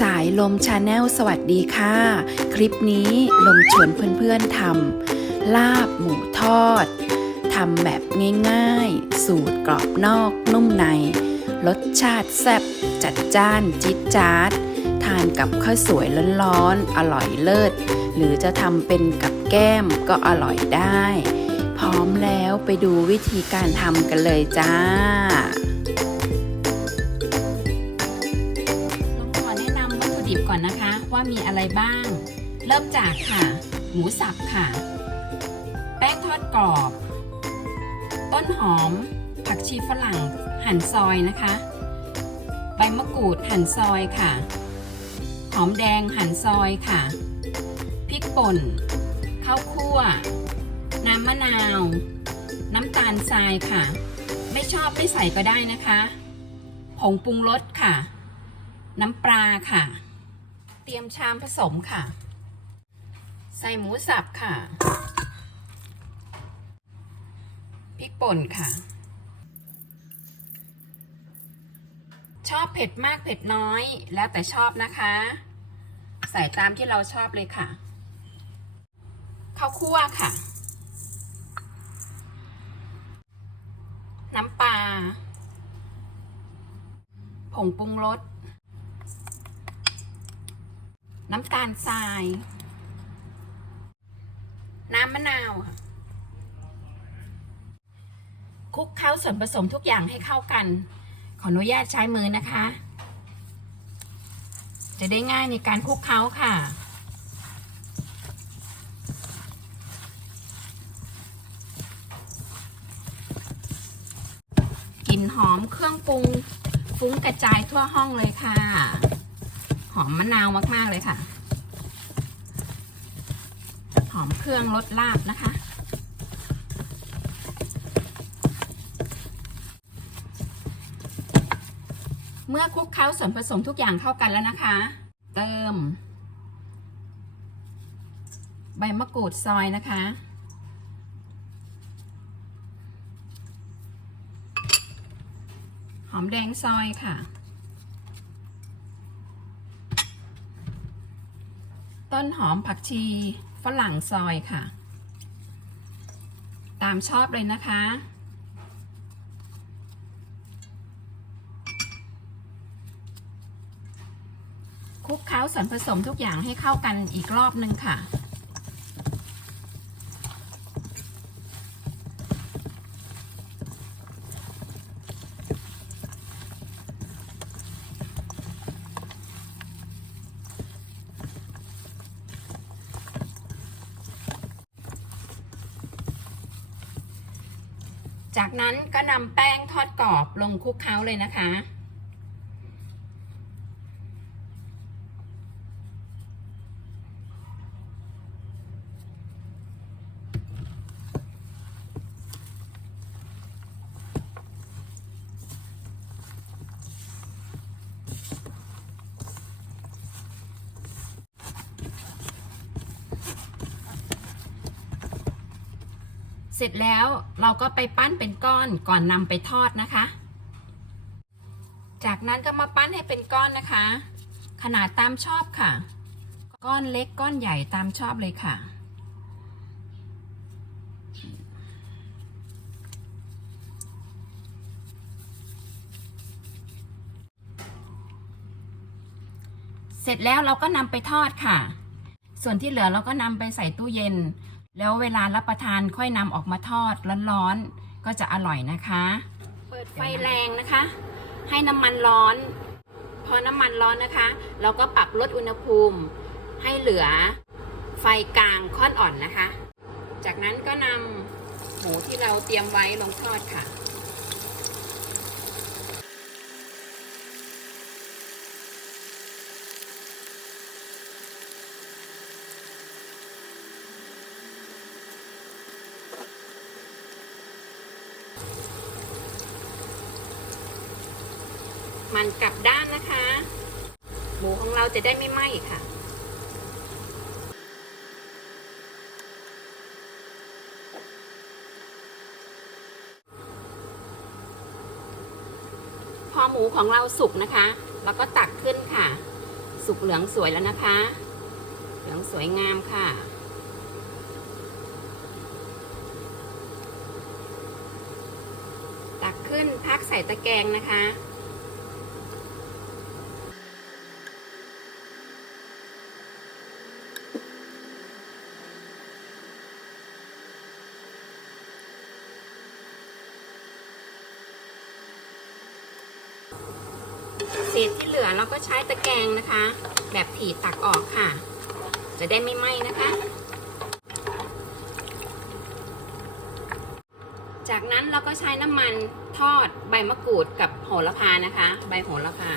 สายลมชาแนลสวัสดีค่ะ คลิปนี้ลมชวนเพื่อนๆทำลาบหมูทอดทำแบบง่ายๆ สูตรกรอบนอกนุ่มใน รสชาติแซ่บจัดจ้านจิ๊ดจ๊าด ทานกับข้าวสวยร้อนๆ อร่อยเลิศ หรือจะทำเป็นกับแก้มก็อร่อยได้ พร้อมแล้วไปดูวิธีการทำกันเลยจ้า ก่อนนะคะว่ามีอะไรบ้าง เริ่มจากค่ะ หมูสับค่ะ แป้งทอดกรอบ ต้นหอม ผักชีฝรั่ง หั่นซอยนะคะ ใบมะกรูดหั่นซอยค่ะ หอมแดงหั่นซอยค่ะ พริกป่น ข้าวคั่ว น้ำมะนาว น้ำตาลทรายค่ะ ไม่ชอบไม่ใส่ก็ได้นะคะ ผงปรุงรสค่ะน้ำปลาค่ะ เตรียมชามผสมค่ะ ใส่หมูสับค่ะ พริกป่นค่ะ ชอบเผ็ดมากเผ็ดน้อยแล้วแต่ชอบนะคะ ใส่ตามที่เราชอบเลยค่ะ ข้าวคั่วค่ะ น้ำปลาผงปรุงรส น้ำตาลทราย น้ำมะนาวค่ะคลุกเคล้าส่วนผสมทุกอย่างให้เข้ากัน ขออนุญาตใช้มือนะคะ จะได้ง่ายในการคลุกเคล้าค่ะ กลิ่นหอมเครื่องปรุงฟุ้งกระจายทั่วห้องเลยค่ะ หอมมะนาวมาก ๆ เลยค่ะ หอมเครื่องรสลาบนะคะ เมื่อคลุกเคล้าส่วนผสมทุกอย่างเข้ากันแล้วนะคะ เติม ใบมะกรูดซอยนะคะ หอมแดงซอยค่ะ ต้นหอมผักชีฝรั่งซอยค่ะ ตามชอบเลยนะคะ คลุกเคล้าส่วนผสมทุกอย่างให้เข้ากันอีกรอบนึงค่ะ จากนั้นก็นำแป้งทอดกรอบลงคลุกเคล้าเลยนะคะ เสร็จแล้วเราก็ไปปั้นเป็นก้อนก่อนนำไปทอดนะคะ จากนั้นก็มาปั้นให้เป็นก้อนนะคะ ขนาดตามชอบค่ะ ก้อนเล็กก้อนใหญ่ตามชอบเลยค่ะ เสร็จแล้วเราก็นำไปทอดค่ะ ส่วนที่เหลือเราก็นำไปใส่ตู้เย็น แล้วเวลารับประทานค่อยนำออกมาทอดร้อนๆก็จะอร่อยนะคะ เปิดไฟแรงนะคะ ให้น้ำมันร้อน พอน้ำมันร้อนนะคะ เราก็ปรับลดอุณหภูมิ ให้เหลือไฟกลางค่อนอ่อนนะคะ จากนั้นก็นำหมูที่เราเตรียมไว้ลงทอดค่ะ มันกลับด้านนะคะ หมูของเราจะได้ไม่ไหม้ค่ะพอหมูของเราสุกนะคะเราก็ตักขึ้นค่ะ สุกเหลืองสวยแล้วนะคะ เหลืองสวยงามค่ะ ตักขึ้นพักใส่ตะแกรงนะคะ เศษที่เหลือเราก็ใช้ตะแกรงนะคะ แบบผีตักออกค่ะ จะได้ไม่ไหม้นะคะ จากนั้นเราก็ใช้น้ำมันทอดใบมะกรูดกับโหระพานะคะ ใบโหระพา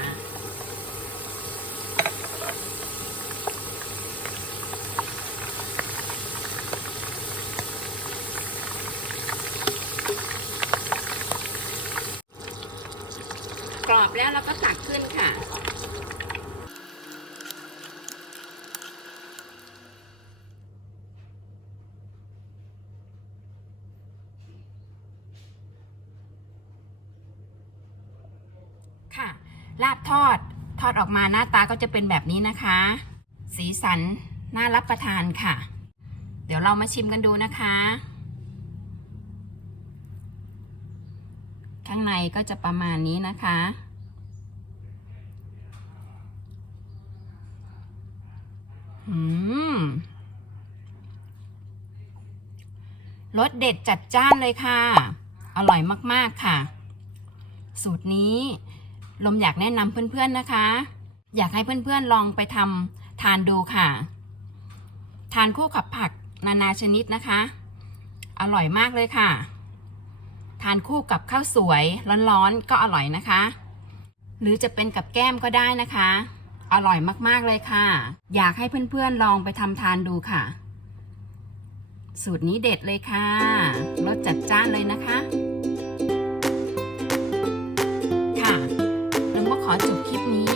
กรอบแล้วเราก็ตักขึ้นค่ะ ค่ะ ลาบทอด ทอดออกมาหน้าตาก็จะเป็นแบบนี้นะคะ สีสันน่ารับประทานค่ะ เดี๋ยวเรามาชิมกันดูนะคะ ข้างในก็จะประมาณนี้นะคะ อืมรสเด็ดจัดจ้านเลยค่ะ อร่อยมาก ๆ ค่ะ สูตรนี้ ลมอยากแนะนำเพื่อนๆนะคะ อยากให้เพื่อนๆลองไปทำทานดูค่ะ ทานคู่กับผักนานาชนิดนะคะ อร่อยมากเลยค่ะ ทานคู่กับข้าวสวยร้อนๆก็อร่อยนะคะ หรือจะเป็นกับแก้มก็ได้นะคะ อร่อยมากๆเลยค่ะ อยากให้เพื่อนๆลองไปทำทานดูค่ะ สูตรนี้เด็ดเลยค่ะรสจัดจ้านเลยนะคะ ขอจบคลิปนี้